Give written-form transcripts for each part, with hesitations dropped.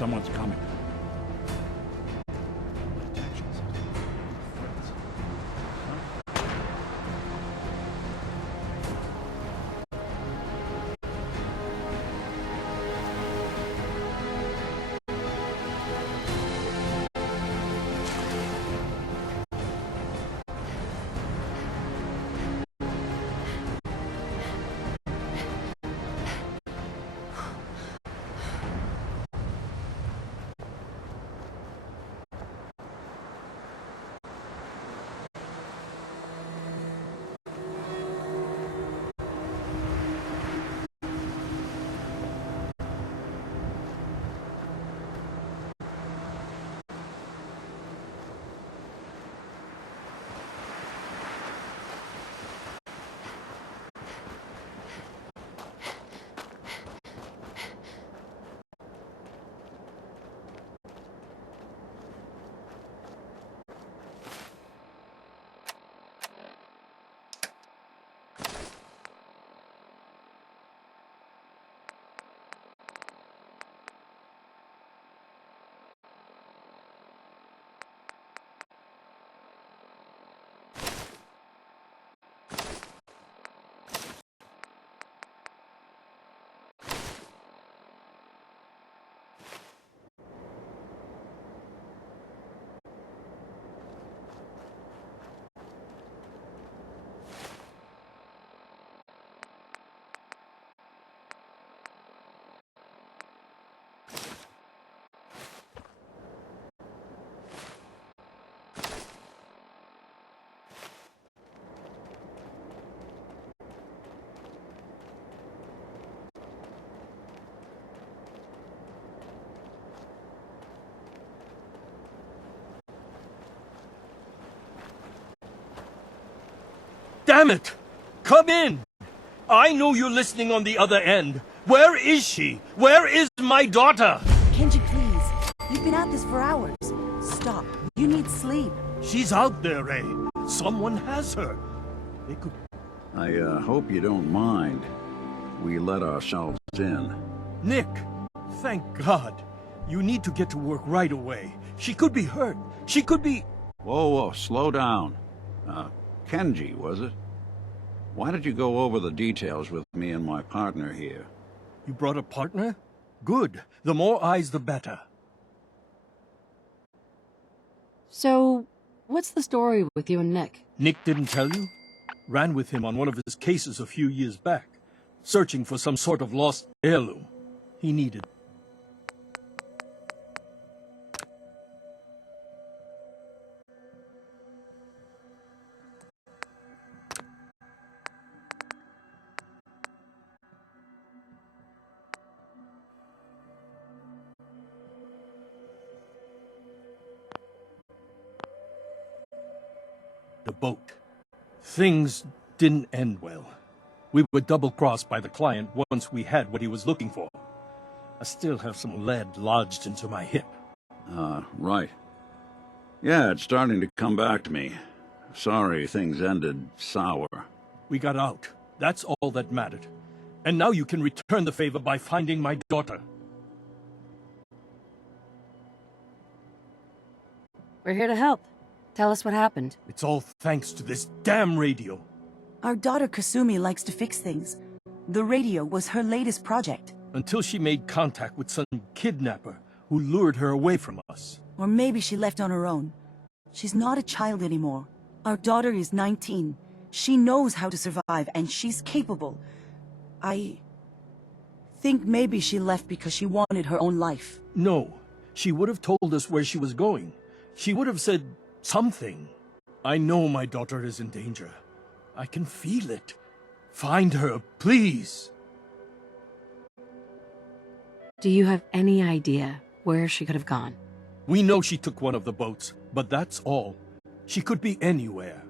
Someone's coming. Damn it! Come in! I know you're listening on the other end. Where is she? Where is my daughter? Kenji, please. You've been at this for hours. Stop. You need sleep. She's out there, Ray. Someone has her. They could... I hope you don't mind. We let ourselves in. Nick, thank God. You need to get to work right away. She could be hurt. She could be... Whoa, slow down. Kenji, was it? Why did you go over the details with me and my partner here? You brought a partner? Good. The more eyes, the better. So, what's the story with you and Nick? Nick didn't tell you? Ran with him on one of his cases a few years back, searching for some sort of lost heirloom he needed. The boat. Things didn't end well. We were double-crossed by the client once we had what he was looking for. I still have some lead lodged into my hip. Right. Yeah, it's starting to come back to me. Sorry things ended sour. We got out. That's all that mattered. And now you can return the favor by finding my daughter. We're here to help. Tell us what happened. It's all thanks to this damn radio. Our daughter Kasumi likes to fix things. The radio was her latest project. Until she made contact with some kidnapper who lured her away from us. Or maybe she left on her own. She's not a child anymore. Our daughter is 19. She knows how to survive, and she's capable. I think maybe she left because she wanted her own life. No. She would have told us where she was going. She would have said something. I know my daughter is in danger. I can feel it. Find her, please. Do you have any idea where she could have gone? We know she took one of the boats, but that's all. She could be anywhere.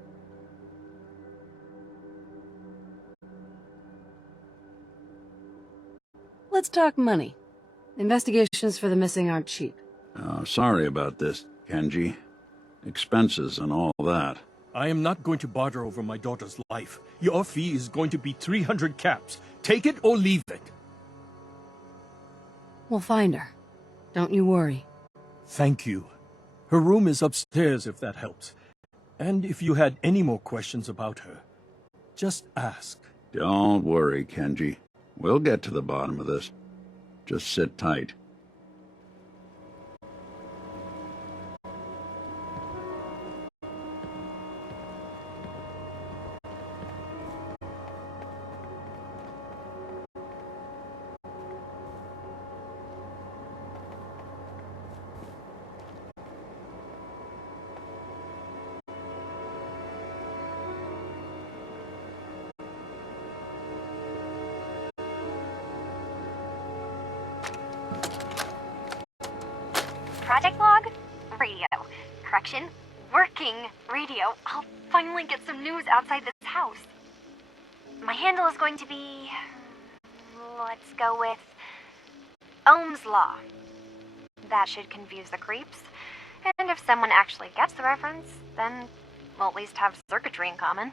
Let's talk money. Investigations for the missing aren't cheap. Sorry about this, Kenji. Expenses and all that. I am not going to barter over my daughter's life. Your fee is going to be 300 caps. Take it or leave it. We'll find her. Don't you worry. Thank you. Her room is upstairs if that helps. And if you had any more questions about her, just ask. Don't worry, Kenji. We'll get to the bottom of this. Just sit tight. Project log? Radio. Correction, working radio. I'll finally get some news outside this house. My handle is going to be... let's go with... Ohm's Law. That should confuse the creeps. And if someone actually gets the reference, then we'll at least have circuitry in common.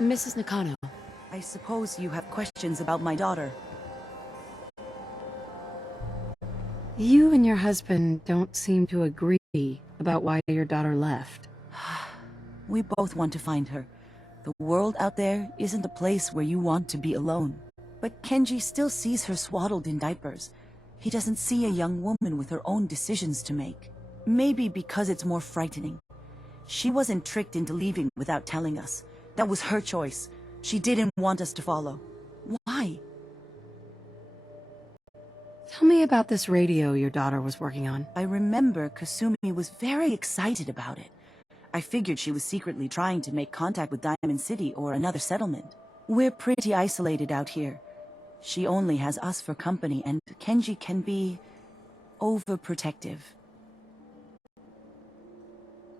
Mrs. Nakano, I suppose you have questions about my daughter. you and your husband don't seem to agree about why your daughter left. We both want to find her. The world out there isn't a place where you want to be alone. But Kenji still sees her swaddled in diapers. He doesn't see a young woman with her own decisions to make. Maybe because it's more frightening. She wasn't tricked into leaving without telling us. That was her choice. She didn't want us to follow. Why? Tell me about this radio your daughter was working on. I remember Kasumi was very excited about it. I figured she was secretly trying to make contact with Diamond City or another settlement. We're pretty isolated out here. She only has us for company, and Kenji can be overprotective.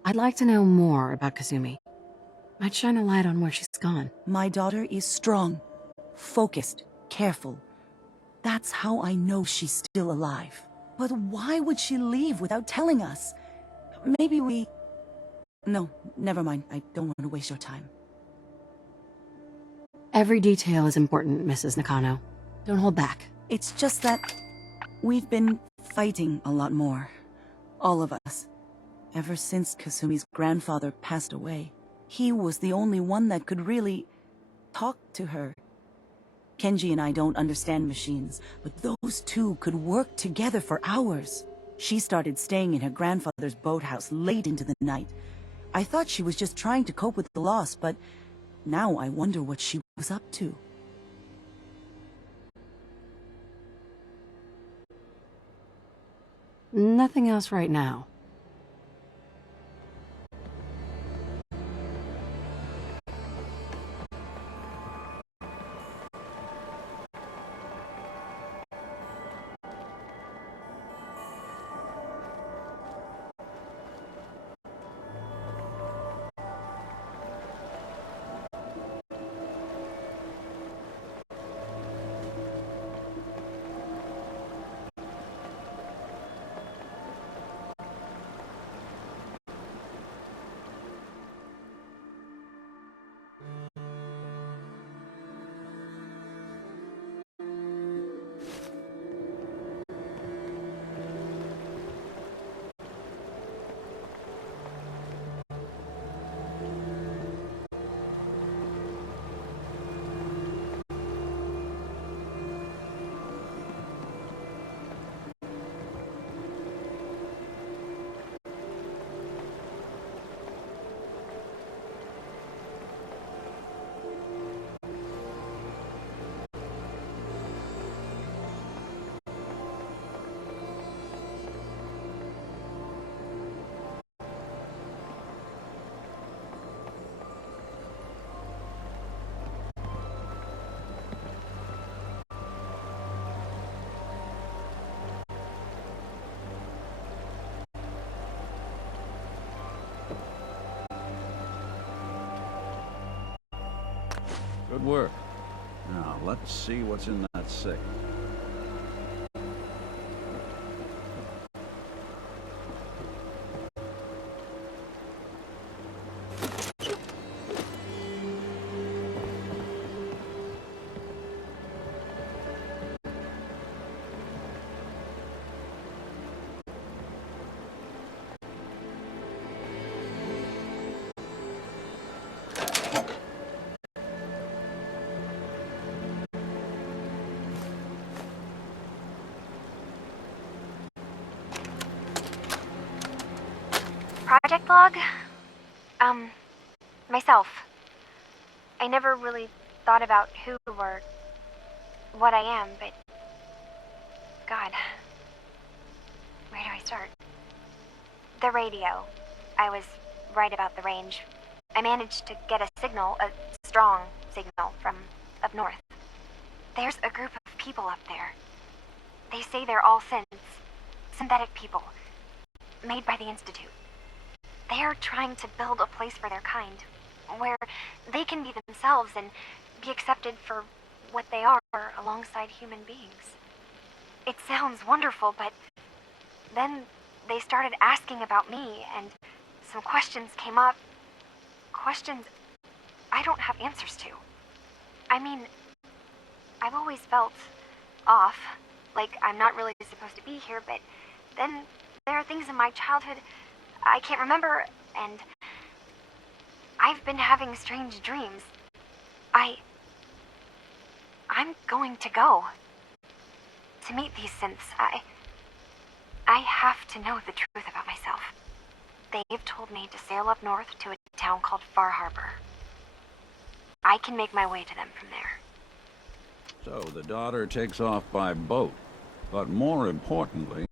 I'd like to know more about Kasumi. Might shine a light on where she's gone. My daughter is strong, focused, careful. That's how I know she's still alive. But why would she leave without telling us? Maybe we... No, never mind. I don't want to waste your time. Every detail is important, Mrs. Nakano. Don't hold back. It's just that we've been fighting a lot more. All of us. Ever since Kasumi's grandfather passed away. He was the only one that could really talk to her. Kenji and I don't understand machines, but those two could work together for hours. She started staying in her grandfather's boathouse late into the night. I thought she was just trying to cope with the loss, but now I wonder what she was up to. Nothing else right now. Good work. Now, let's see what's in that safe. Project log? Myself. I never really thought about who or what I am, but... God. Where do I start? The radio. I was right about the range. I managed to get a signal, a strong signal, from up north. There's a group of people up there. They say they're all synthetic people, made by the Institute. They are trying to build a place for their kind, where they can be themselves and be accepted for what they are alongside human beings. It sounds wonderful, but then they started asking about me, and some questions came up. Questions I don't have answers to. I mean, I've always felt off, like I'm not really supposed to be here, but then there are things in my childhood I can't remember, and I've been having strange dreams. I'm going to go to meet these synths. I have to know the truth about myself. They've told me to sail up north to a town called Far Harbor. I can make my way to them from there. So the daughter takes off by boat. But more importantly,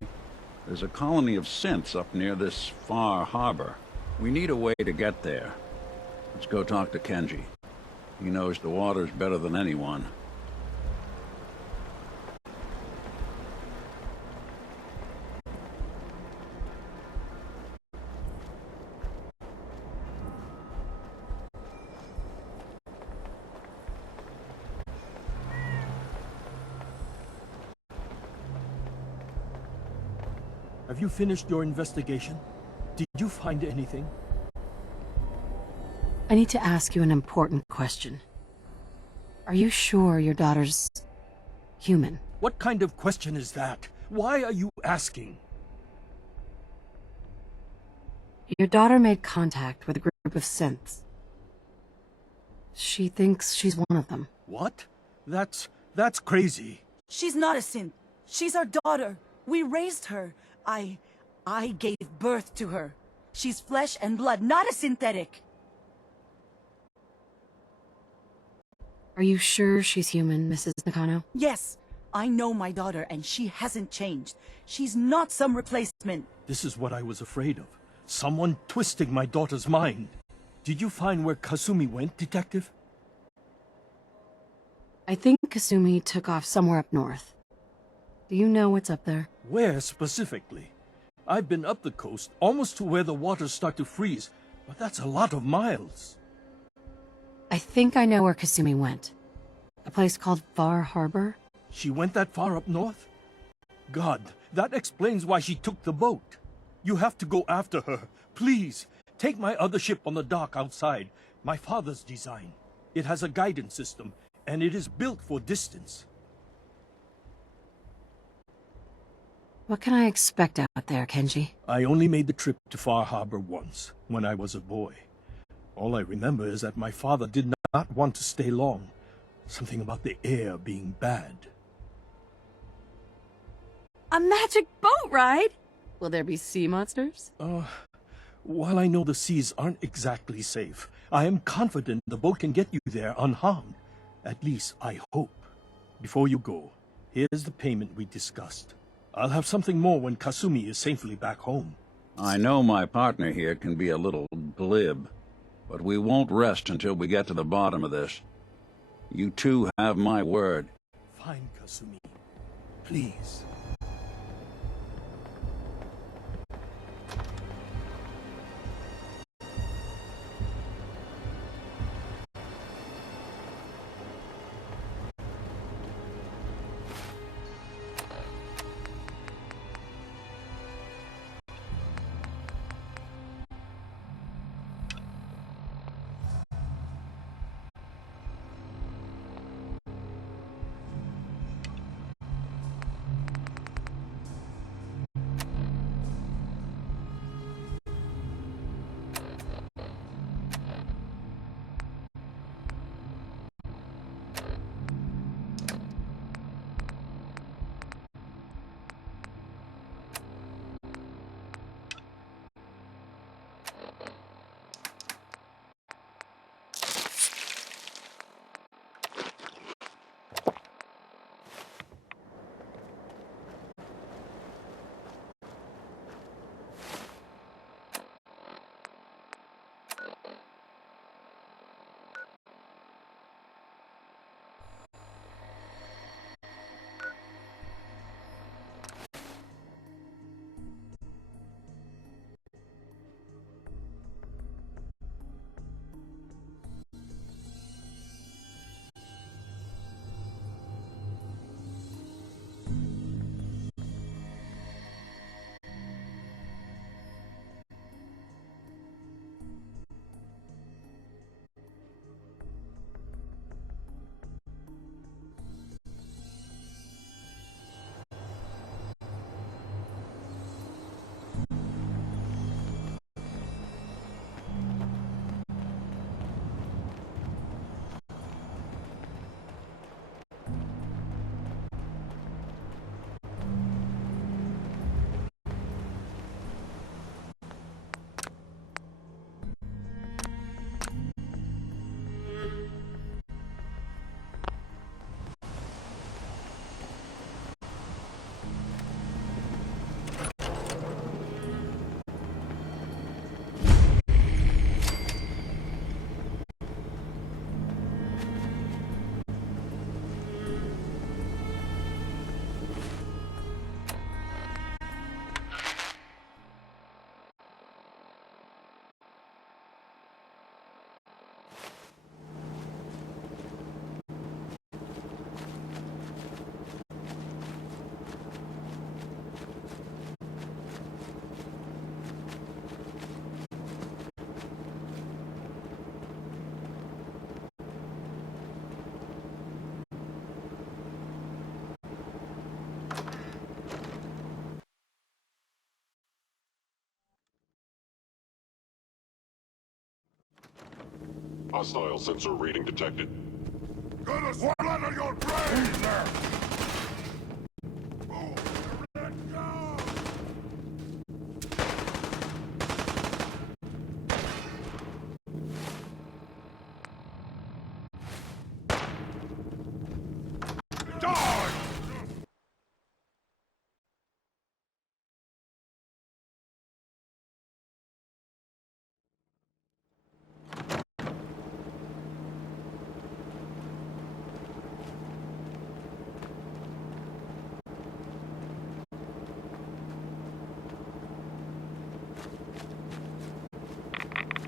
there's a colony of synths up near this Far Harbor. We need a way to get there. Let's go talk to Kenji. He knows the waters better than anyone. Have you finished your investigation? Did you find anything? I need to ask you an important question. Are you sure your daughter's human? What kind of question is that? Why are you asking? Your daughter made contact with a group of synths. She thinks she's one of them. What? That's crazy. She's not a synth. She's our daughter. We raised her. I gave birth to her. She's flesh and blood, not a synthetic. Are you sure she's human, Mrs. Nakano? Yes, I know my daughter, and she hasn't changed. She's not some replacement. This is what I was afraid of. Someone twisting my daughter's mind. Did you find where Kasumi went, Detective? I think Kasumi took off somewhere up north. Do you know what's up there? Where specifically? I've been up the coast, almost to where the waters start to freeze, but that's a lot of miles. I think I know where Kasumi went. A place called Far Harbor? She went that far up north? God, that explains why she took the boat. You have to go after her. Please, take my other ship on the dock outside. My father's design. It has a guidance system, and it is built for distance. What can I expect out there, Kenji? I only made the trip to Far Harbor once, when I was a boy. All I remember is that my father did not want to stay long. Something about the air being bad. A magic boat ride? Will there be sea monsters? While I know the seas aren't exactly safe, I am confident the boat can get you there unharmed. At least, I hope. Before you go, here's the payment we discussed. I'll have something more when Kasumi is safely back home. I know my partner here can be a little glib, but we won't rest until we get to the bottom of this. You two have my word. Fine, Kasumi. Please. Hostile sensor reading detected. Gonna splatter your brains there!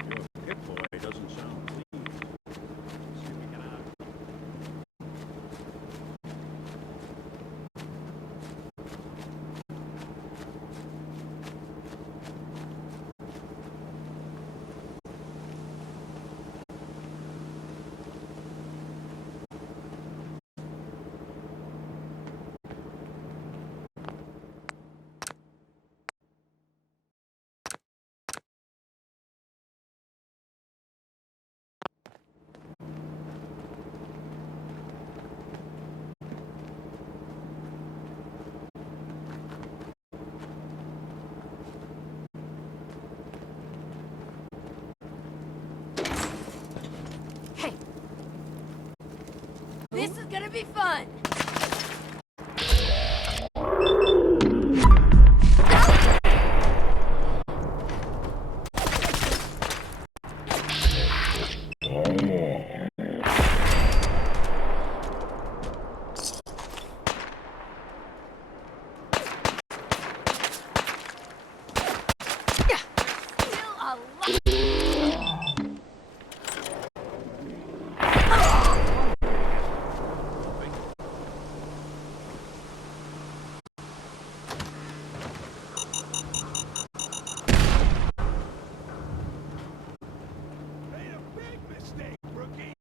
Your Pip-Boy doesn't sound pleased. See if we can This is gonna be fun! Still alive! Made a big mistake, rookie!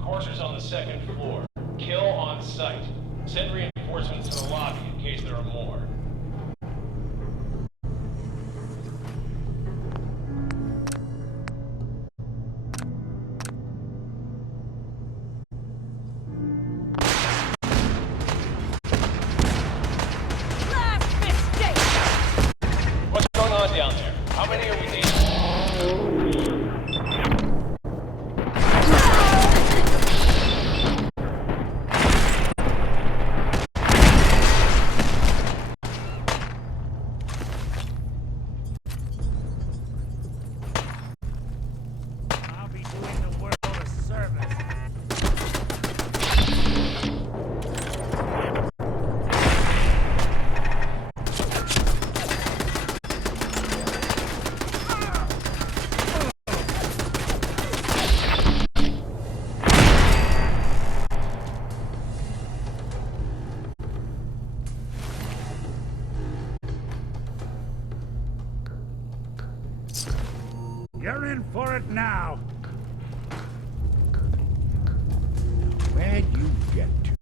Quarters on the second floor. Kill on site. Send reinforcements to the lobby in case there are more. You're in for it now. Where'd you get to?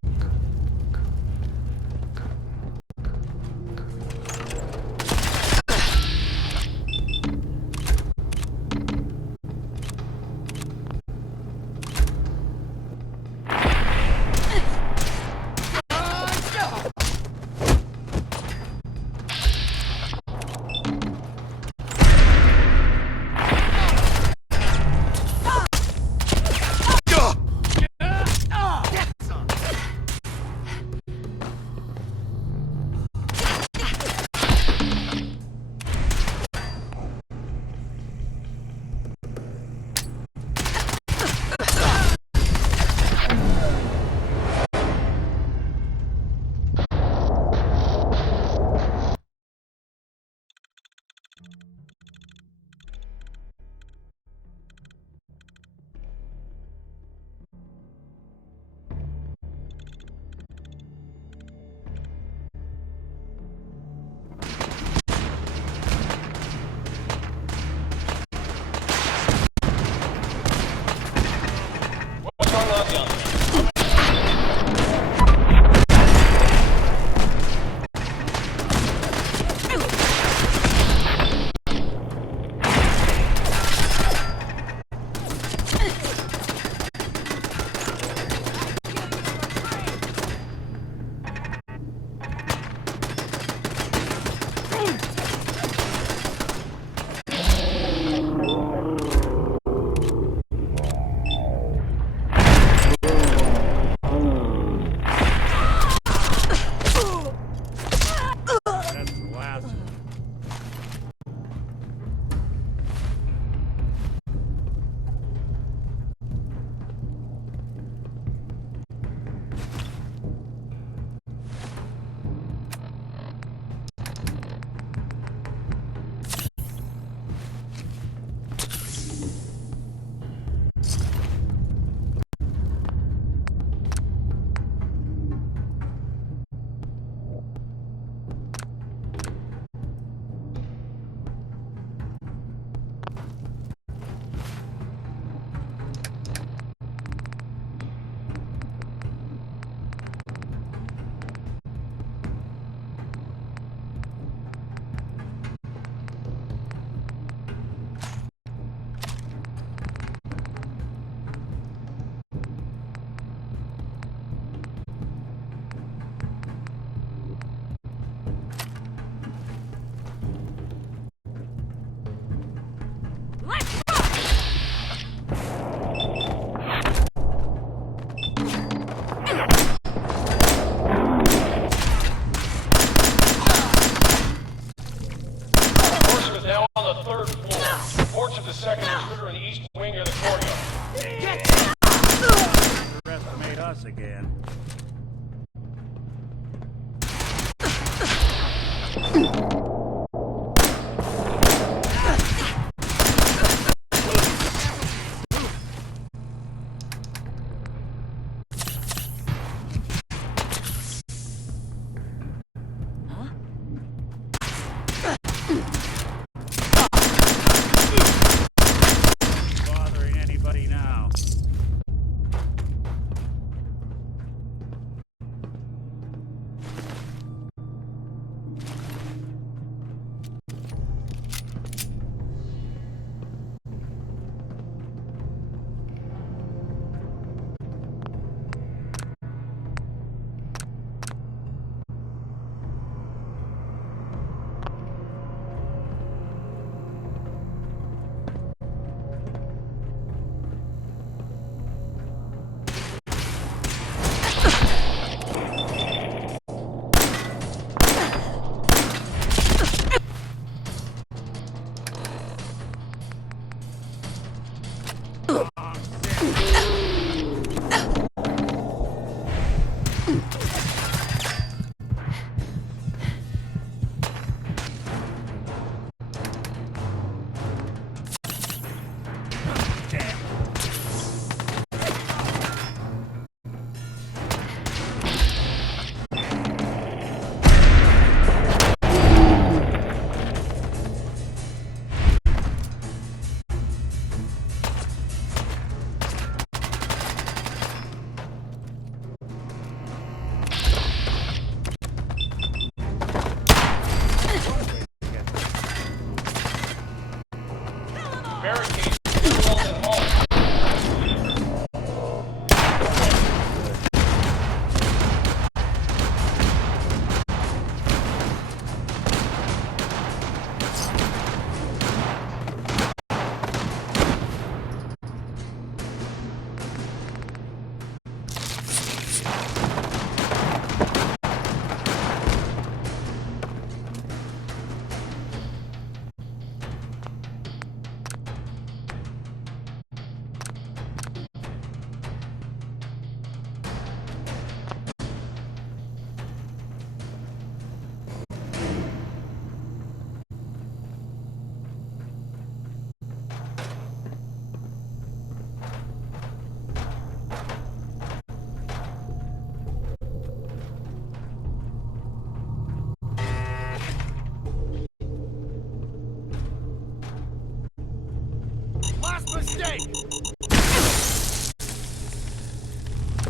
mistake!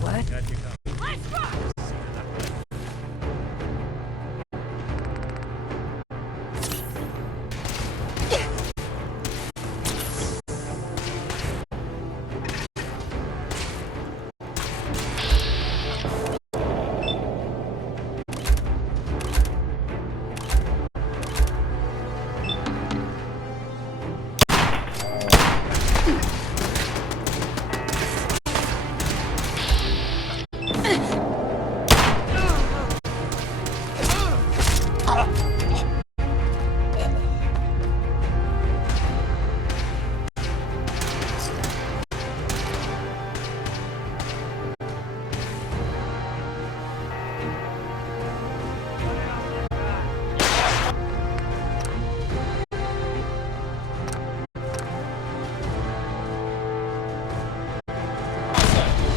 What? Let's rock!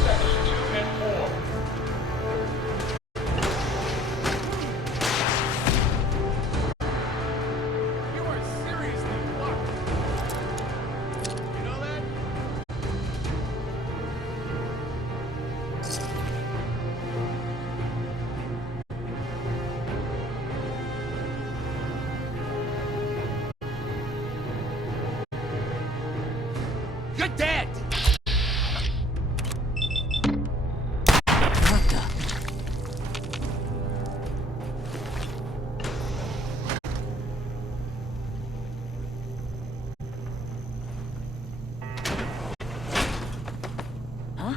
Sectors 2 and 4. You are seriously fucked. You know that? You're dead! What the? Huh?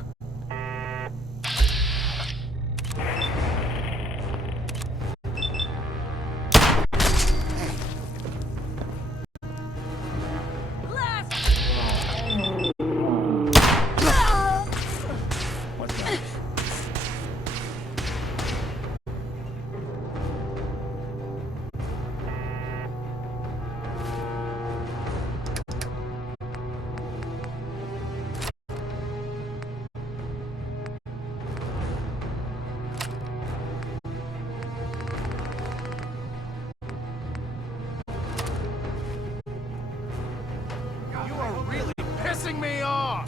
Last! What's that? You are really pissing me off!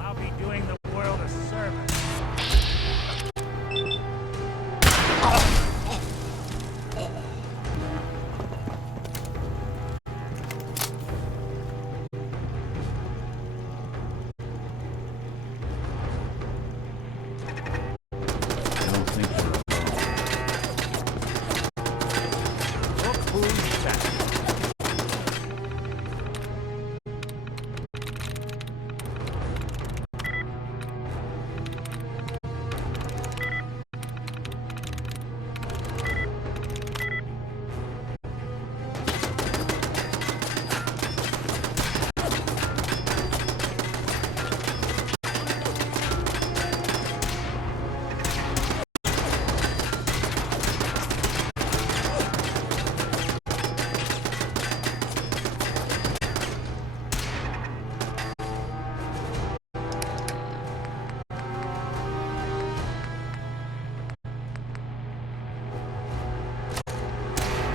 I'll be doing the world a service. I don't think you're Look who's back.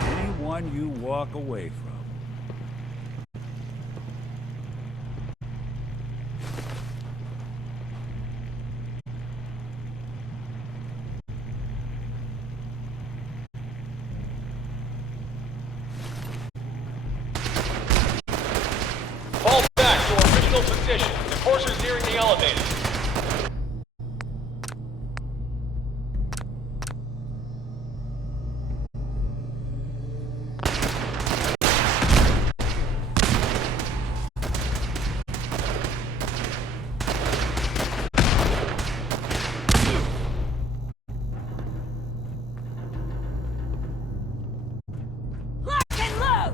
Anyone you walk away from. Fall back to original elevator. Lock and load!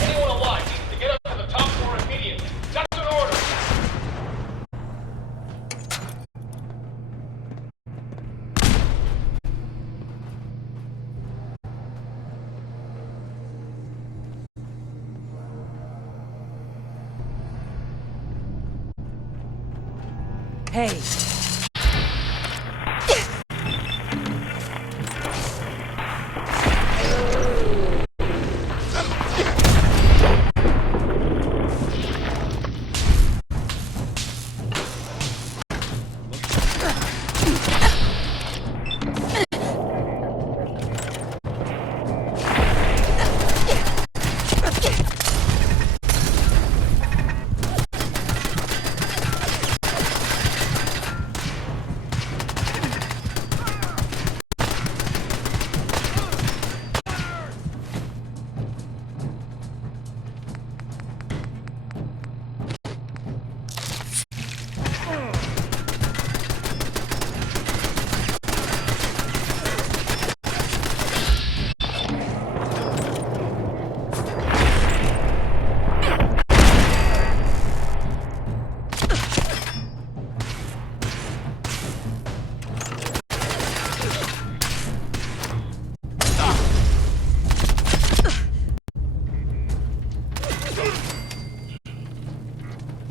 Anyone alive needs to get up to the top floor immediately. That's an order. Hey,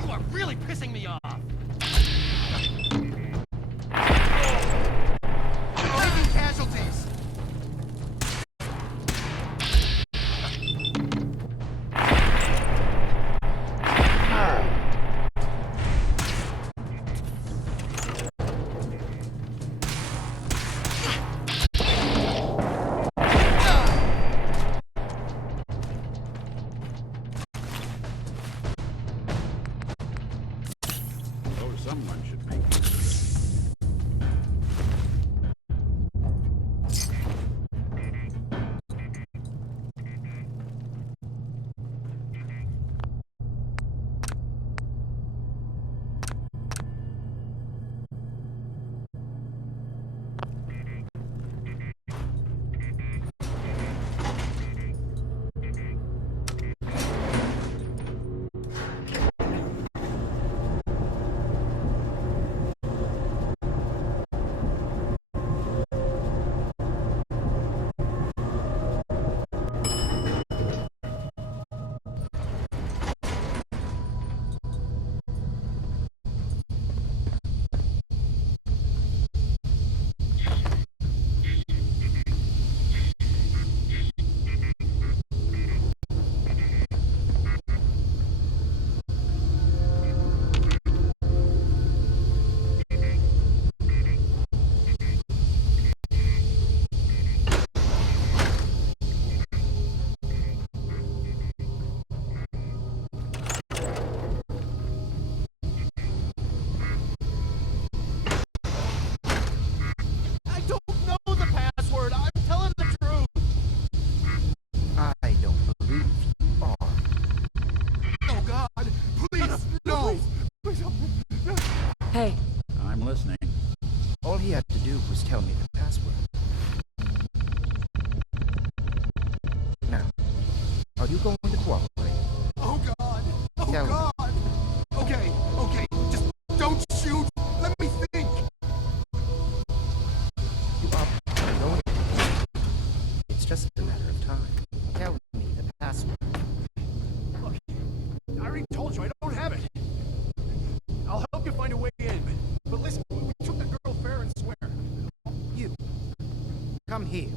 You are really pissing me off. Taking casualties. Oh, someone should make it. listening. All he had to do was tell me the password. Now, are you going to cooperate? Oh God! Oh Tell me. God! Okay, okay, just don't shoot! Let me think! You are going. It's just a matter of time. Tell me the password. Look, I already told you I don't have it. I'll help you find a way in, but listen, we took the girl fair and square. You. Come here.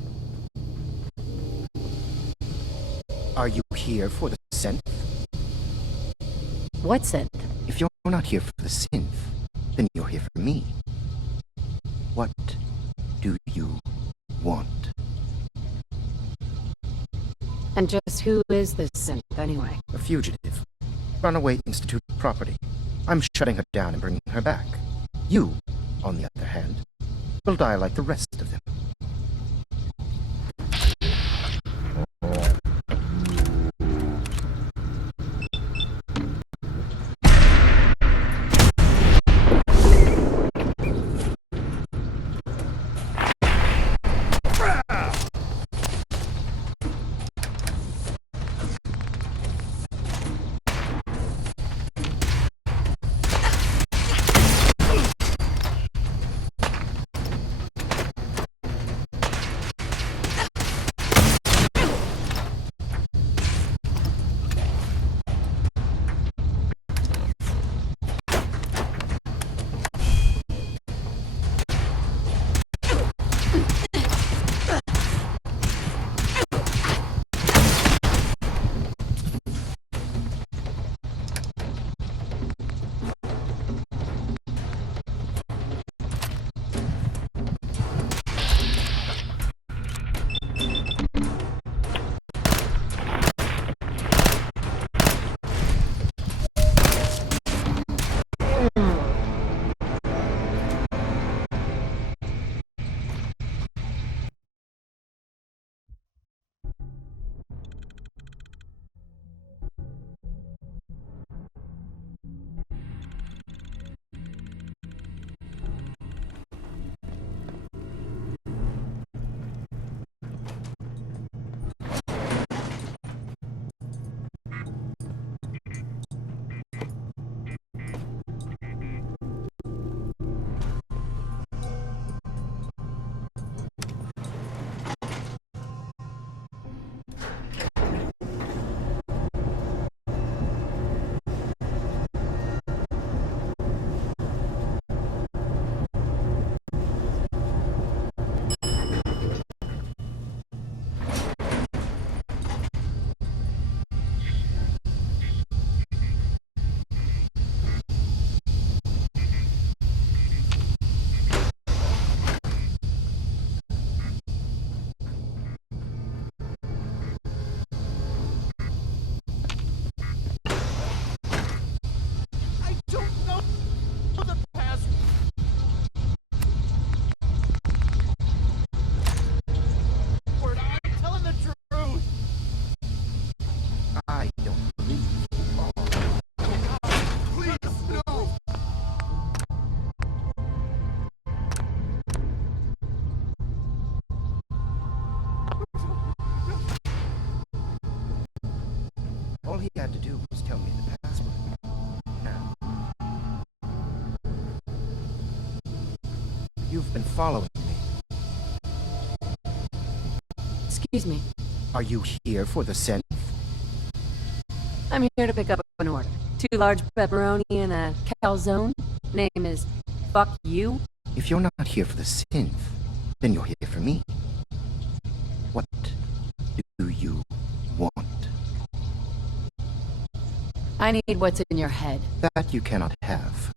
Are you here for the synth? What synth? If you're not here for the synth, then you're here for me. What do you want? And just who is this synth, anyway? A fugitive. Runaway Institute property. I'm shutting her down and bringing her back. You, on the other hand, will die like the rest of them. All he had to do was tell me the password. Now, you've been following me. Excuse me. Are you here for the synth? I'm here to pick up an order. 2 large pepperoni and a calzone. Name is Fuck You. If you're not here for the synth, then you're here for me. What do you want? I need what's in your head. That you cannot have.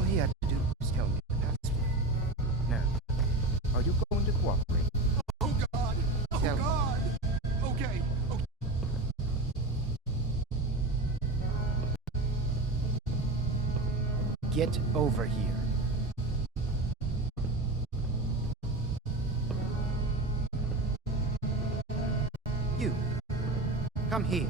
All he had to do was tell me the password. Now, are you going to cooperate? Oh God! Oh Tell me. God! Okay, okay. Get over here. You. Come here.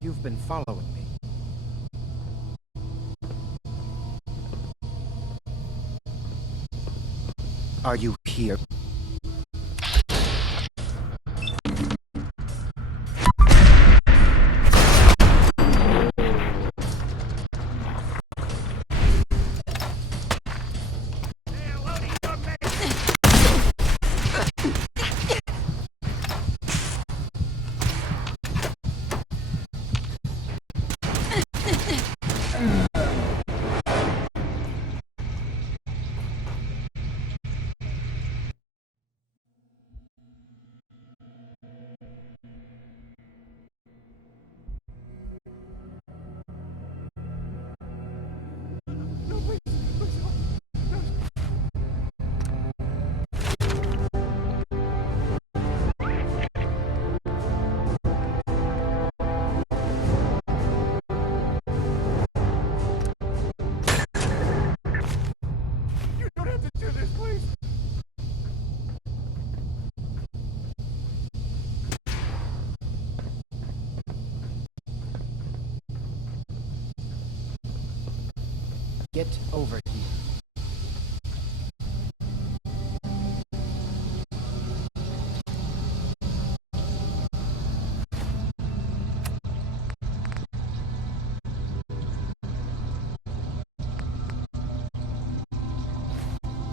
You've been following me. Are you here? No, please, please, no. You don't have to do this, please. Get over here.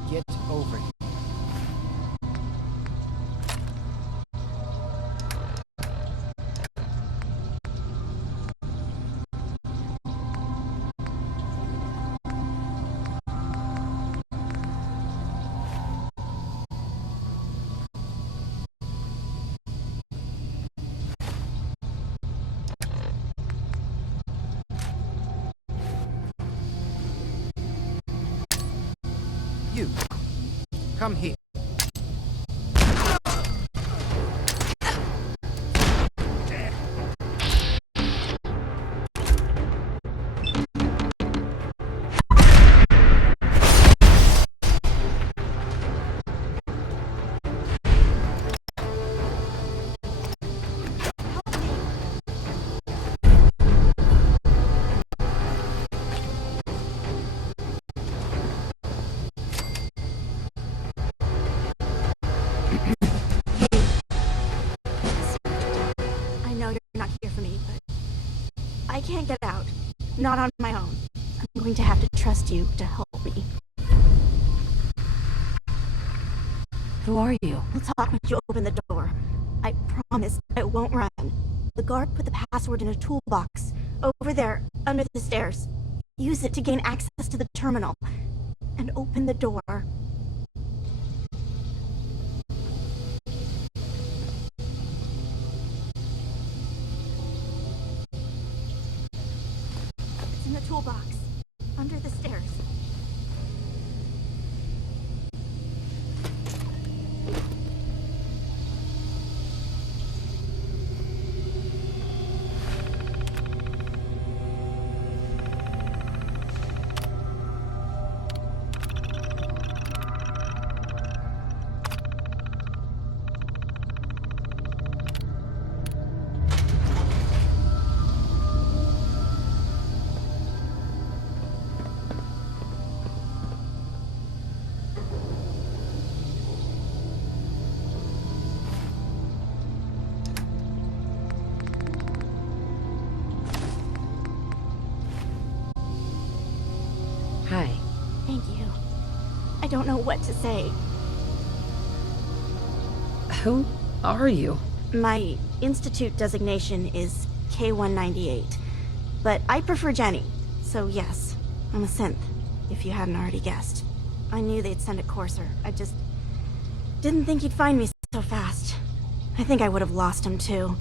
Get over here. You. Come here. I know you're not here for me, but I can't get out. Not on my own. I'm going to have to trust you to help me. Who are you? We'll talk when you open the door. I promise I won't run. The guard put the password in a toolbox over there, under the stairs. Use it to gain access to the terminal. And open the door. It's in the toolbox, under the stairs. Hi. Thank you. I don't know what to say. Who are you? My institute designation is K-198, but I prefer Jenny, so yes, I'm a synth, if you hadn't already guessed. I knew they'd send a courser. I just didn't think you'd find me so fast. I think I would have lost him too.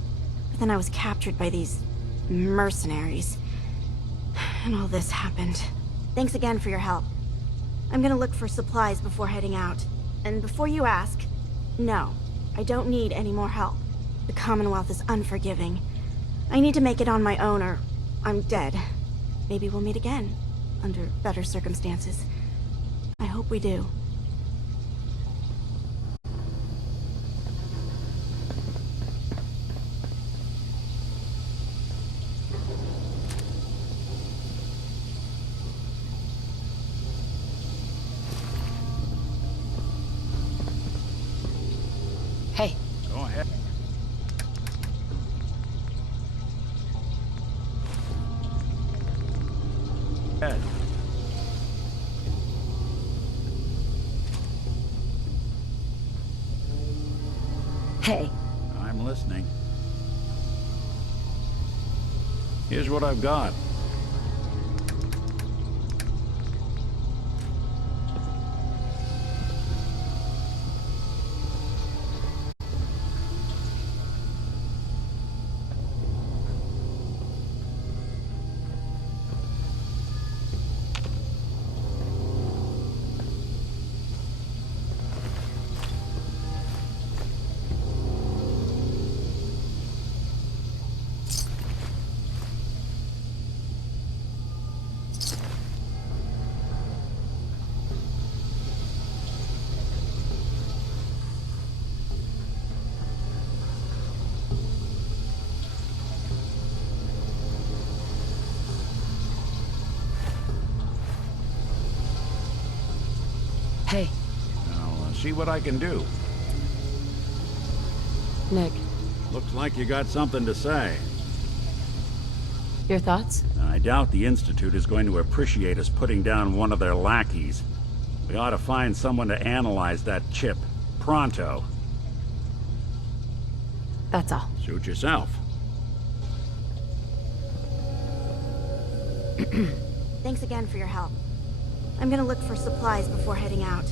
But then I was captured by these mercenaries. And all this happened. Thanks again for your help. I'm gonna look for supplies before heading out. And before you ask, no, I don't need any more help. The Commonwealth is unforgiving. I need to make it on my own or I'm dead. Maybe we'll meet again, under better circumstances. I hope we do. Hey, Go ahead. Ed. hey. I'm listening. Here's what I've got. Hey, I'll see what I can do. Nick, Looks like you got something to say. your thoughts? I doubt the Institute is going to appreciate us putting down one of their lackeys. We ought to find someone to analyze that chip. Pronto. That's all. Suit yourself. Thanks again for your help. I'm gonna look for supplies before heading out.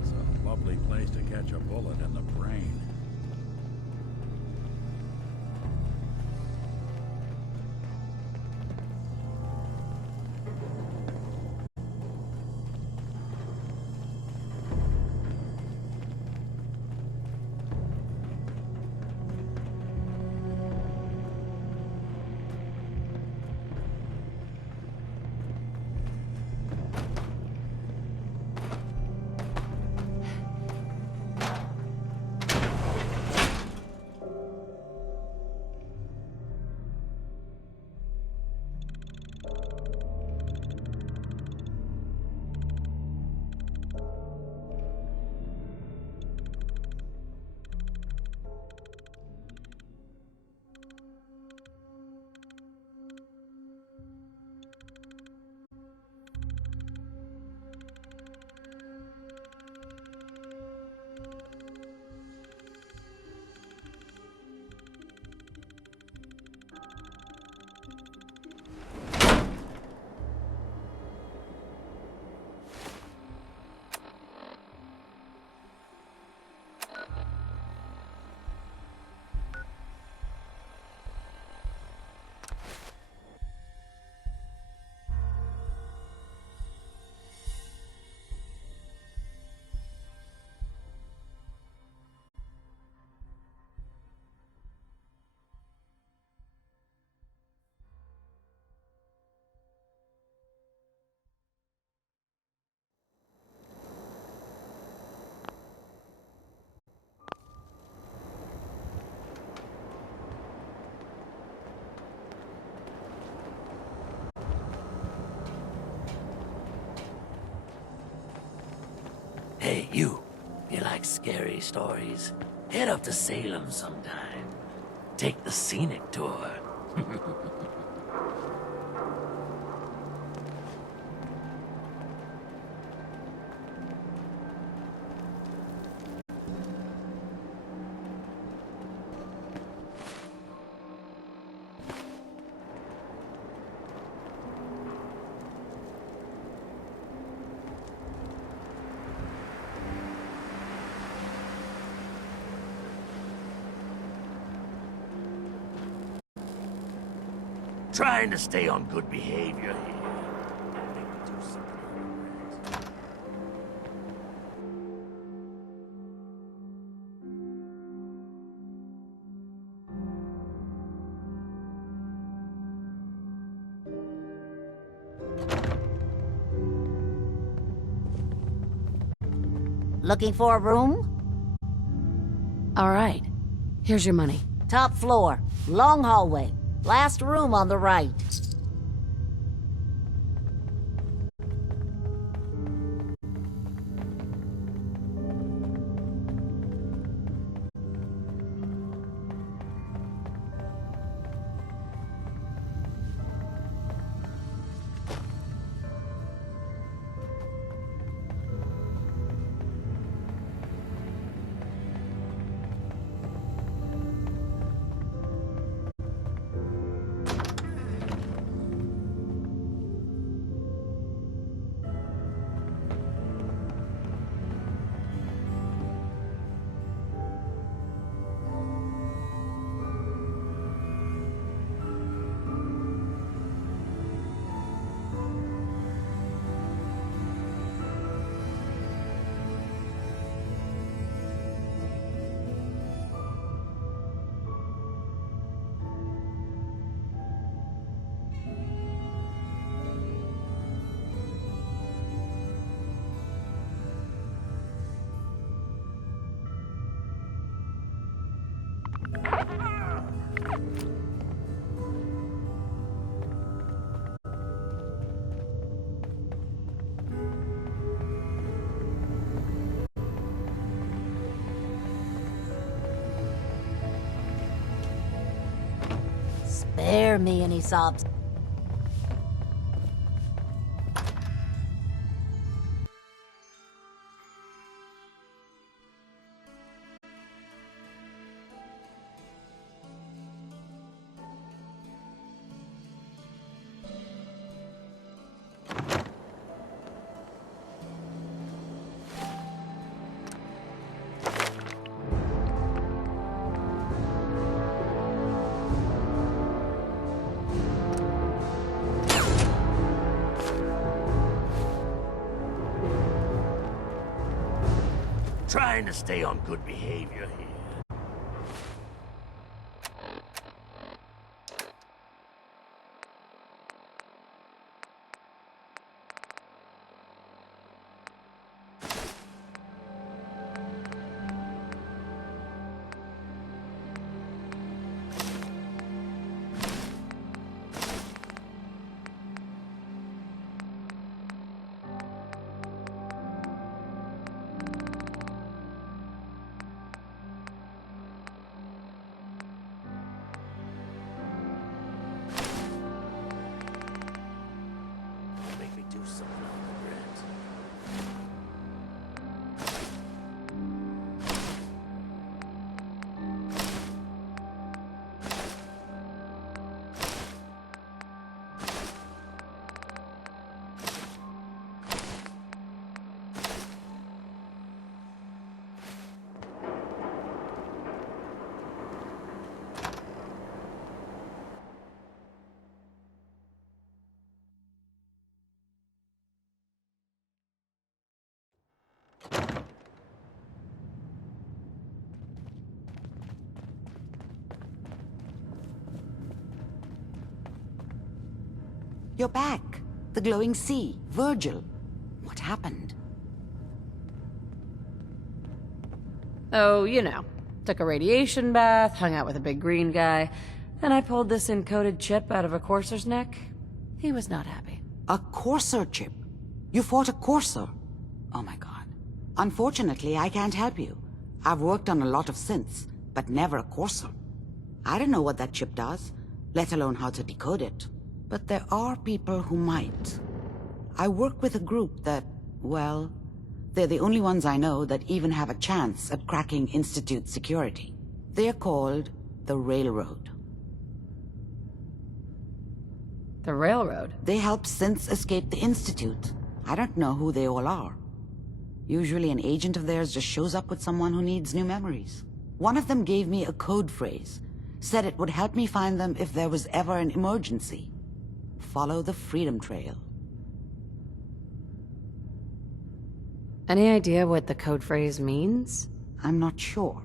It's a lovely place to catch a bullet in the brain. Hey, you like scary stories? Head up to Salem sometime. Take the scenic tour. Trying to stay on good behavior here. Looking for a room? All right. Here's your money. Top floor, long hallway, last room on the right. Spare me any sobs. Trying to stay on good behavior here. You're back. The glowing sea. Virgil. What happened? Oh, you know. Took a radiation bath, hung out with a big green guy, and I pulled this encoded chip out of a courser's neck. He was not happy. A courser chip? You fought a courser? Oh my god. Unfortunately, I can't help you. I've worked on a lot of synths, but never a Corsair. I don't know what that chip does, let alone how to decode it. But there are people who might. I work with a group that, well, they're the only ones I know that even have a chance at cracking Institute security. They're called the Railroad. The Railroad? They help synths escape the Institute. I don't know who they all are. Usually an agent of theirs just shows up with someone who needs new memories. One of them gave me a code phrase, said it would help me find them if there was ever an emergency. Follow the Freedom Trail. Any idea what the code phrase means? I'm not sure,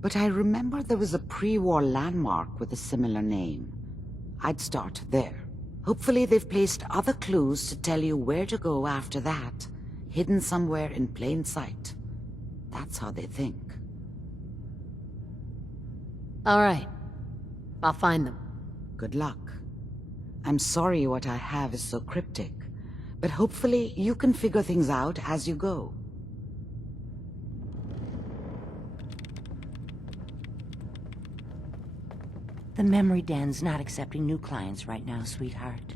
but I remember there was a pre-war landmark with a similar name. I'd start there. Hopefully they've placed other clues to tell you where to go after that, hidden somewhere in plain sight. That's how they think. All right. I'll find them. Good luck. I'm sorry what I have is so cryptic, but hopefully you can figure things out as you go. The memory den's not accepting new clients right now, sweetheart.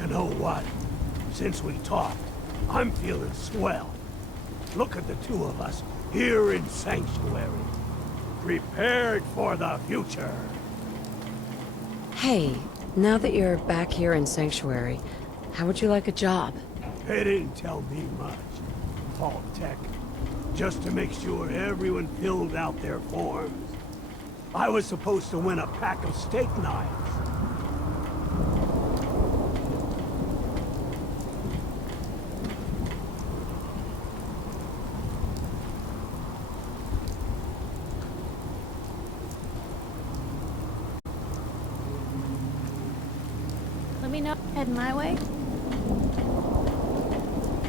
You know what? Since we talked, I'm feeling swell. Look at the two of us here in Sanctuary. Prepared for the future. Hey, now that you're back here in Sanctuary, how would you like a job? They didn't tell me much. Vault Tech. Just to make sure everyone filled out their forms. I was supposed to win a pack of steak knives. Let me know. Heading my way?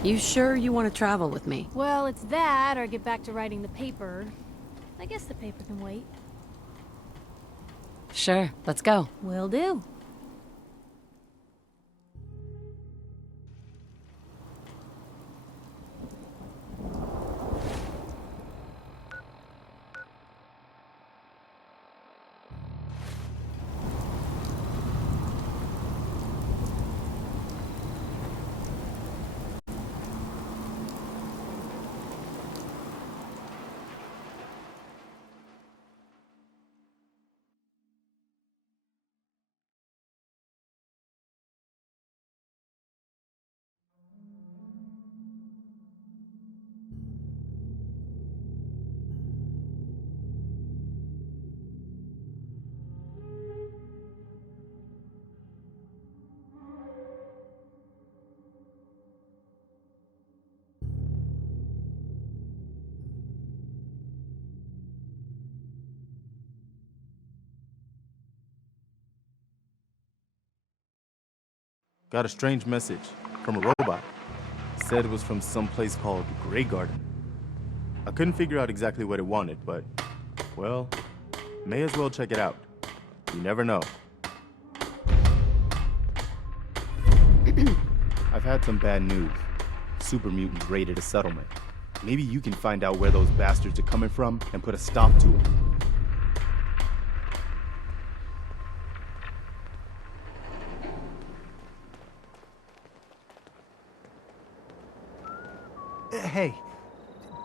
You sure you want to travel with me? Well, it's that, or get back to writing the paper. I guess the paper can wait. Sure, let's go. Will do. Got a strange message from a robot. Said it was from some place called Grey Garden. I couldn't figure out exactly what it wanted, but, well, may as well check it out. You never know. I've had some bad news. Super mutants raided a settlement. Maybe you can find out where those bastards are coming from and put a stop to it. Hey,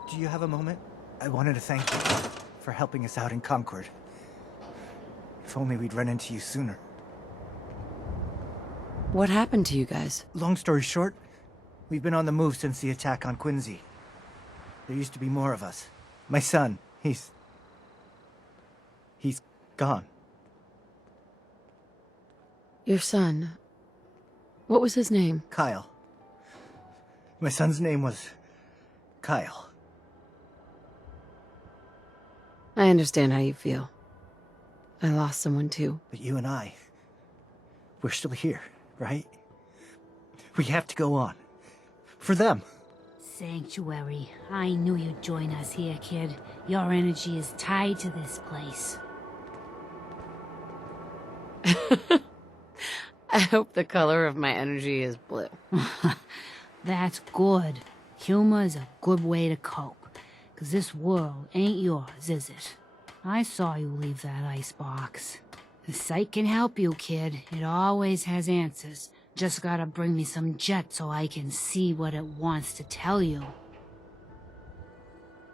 do you have a moment? I wanted to thank you for helping us out in Concord. If only we'd run into you sooner. What happened to you guys? Long story short, we've been on the move since the attack on Quincy. There used to be more of us. My son, he's gone. Your son? What was his name? Kyle. My son's name was Kyle. I understand how you feel. I lost someone too. But you and we're still here, right? We have to go on. For them. Sanctuary. I knew you'd join us here, kid. Your energy is tied to this place. I hope the color of my energy is blue. That's good. Humor is a good way to cope. 'Cause this world ain't yours, is it? I saw you leave that icebox. The sight can help you, kid. It always has answers. Just gotta bring me some jet so I can see what it wants to tell you.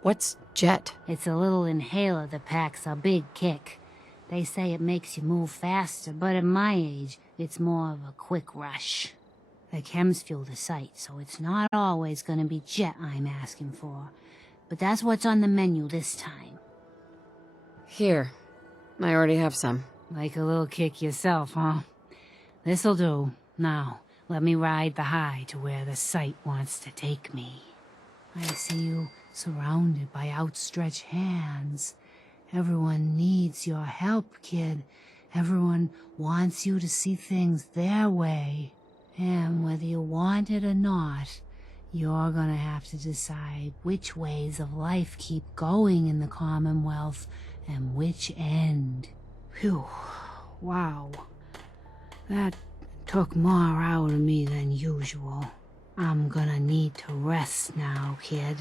What's jet? It's a little inhaler that packs a big kick. They say it makes you move faster, but at my age, it's more of a quick rush. The chems fuel the sight, so it's not always gonna be jet I'm asking for. But that's what's on the menu this time. Here. I already have some. Like a little kick yourself, huh? This'll do. Now, let me ride the high to where the sight wants to take me. I see you surrounded by outstretched hands. Everyone needs your help, kid. Everyone wants you to see things their way. And whether you want it or not, you're gonna have to decide which ways of life keep going in the Commonwealth and which end. Phew. Wow. That took more out of me than usual. I'm gonna need to rest now, kid.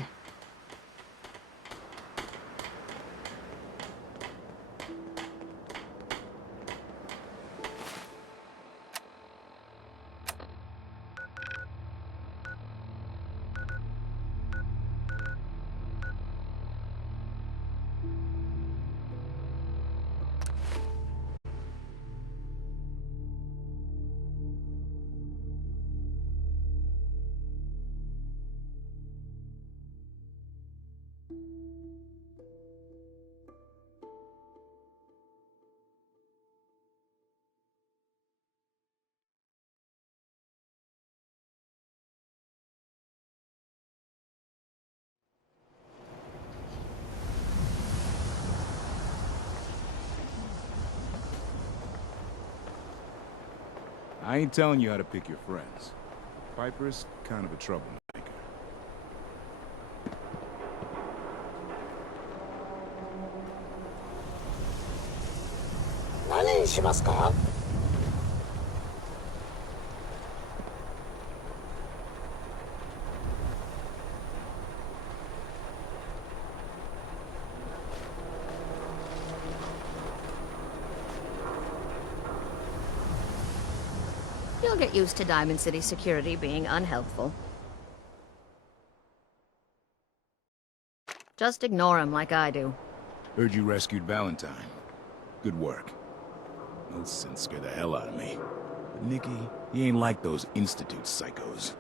I ain't telling you how to pick your friends. Piper's kind of a troublemaker. 何にしますか? You'll get used to Diamond City security being unhelpful. Just ignore him like I do. Heard you rescued Valentine. Good work. Those synths scare the hell out of me. But Nikki, he ain't like those Institute psychos.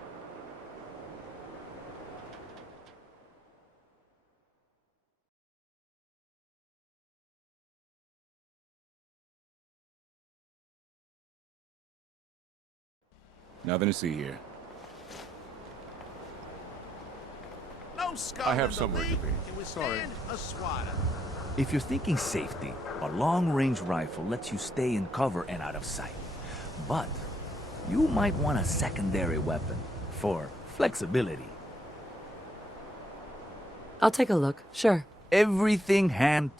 Nothing to see here. No skull I have in the somewhere to league. be. It was Sorry. A swatter. If you're thinking safety, a long-range rifle lets you stay in cover and out of sight. But you might want a secondary weapon for flexibility. I'll take a look, sure. Everything hand